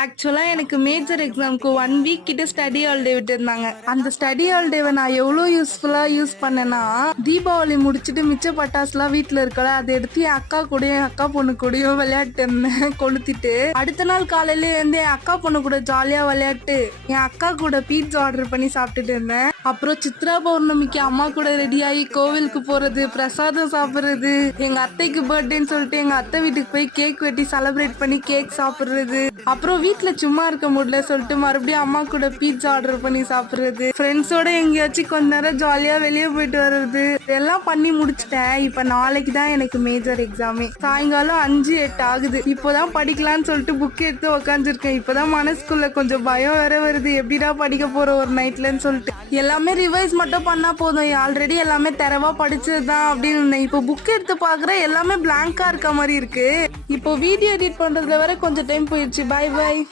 ஆக்சுவலா எனக்கு மேஜர் எக்ஸாம்க்கு 1 வீக் கிட்ட ஸ்டடி ஹாலிடே விட்டுருந்தாங்க. அந்த ஸ்டடி ஹாலிடேவை நான் எவ்வளோ யூஸ்ஃபுல்லா யூஸ் பண்ணேன்னா, தீபாவளி முடிச்சுட்டு மிச்ச பட்டாசுலாம் வீட்டுல இருக்கல, அதை எடுத்து என் அக்கா கூடயும் அக்கா பொண்ணு கூடயும் விளையாட்டு இருந்தேன் கொளுத்திட்டு. அடுத்த நாள் காலையில இருந்து என் அக்கா பொண்ணு கூட ஜாலியா விளையாட்டு என் அக்கா கூட பீட்சா ஆர்டர் பண்ணி சாப்பிட்டுட்டு இருந்தேன். அப்புறம் சித்ரா பௌர்ணமிக்கு அம்மா கூட ரெடி ஆகி கோவிலுக்கு போறது, பிரசாதம் சாப்பிடுறது, எங்க அத்தைக்கு பர்த்டேன்னு சொல்லிட்டு எங்க அத்தை வீட்டுக்கு போய் கேக் வெட்டி செலிப்ரேட் பண்ணி கேக் சாப்பிடுறது, அப்புறம் வீட்டுல சும்மா இருக்க முடியல சொல்லிட்டு மறுபடியும் அம்மா கூட பீட்சா ஆர்டர் பண்ணி சாப்பிடுறது, ஃப்ரெண்ட்ஸோட எங்கேயாச்சும் கொஞ்ச நேரம் ஜாலியா வெளியே போயிட்டு வர்றது எல்லாம் பண்ணி முடிச்சிட்டேன். இப்ப நாளைக்கு தான் எனக்கு மேஜர் எக்ஸாமே. சாயங்காலம் 5:08 ஆகுது. இப்போதான் படிக்கலாம்னு சொல்லிட்டு புக் எடுத்து உக்காந்துருக்கேன். இப்பதான் மனசுக்குள்ள கொஞ்சம் பயம் வேற வருது, எப்படிடா படிக்க போற ஒரு நைட்லன்னு சொல்லிட்டு. எல்லாமே ரிவைஸ் மட்டும் பண்ணா போதும், ஆல்ரெடி எல்லாமே தரவா படிச்சதுதான் அப்படின்னு. இப்போ புக் எடுத்து பாக்குறேன், எல்லாமே பிளாங்கா இருக்க மாதிரி இருக்கு. இப்போ வீடியோ எடிட் பண்றதுல வர கொஞ்சம் டைம் போயிடுச்சு. Bye by.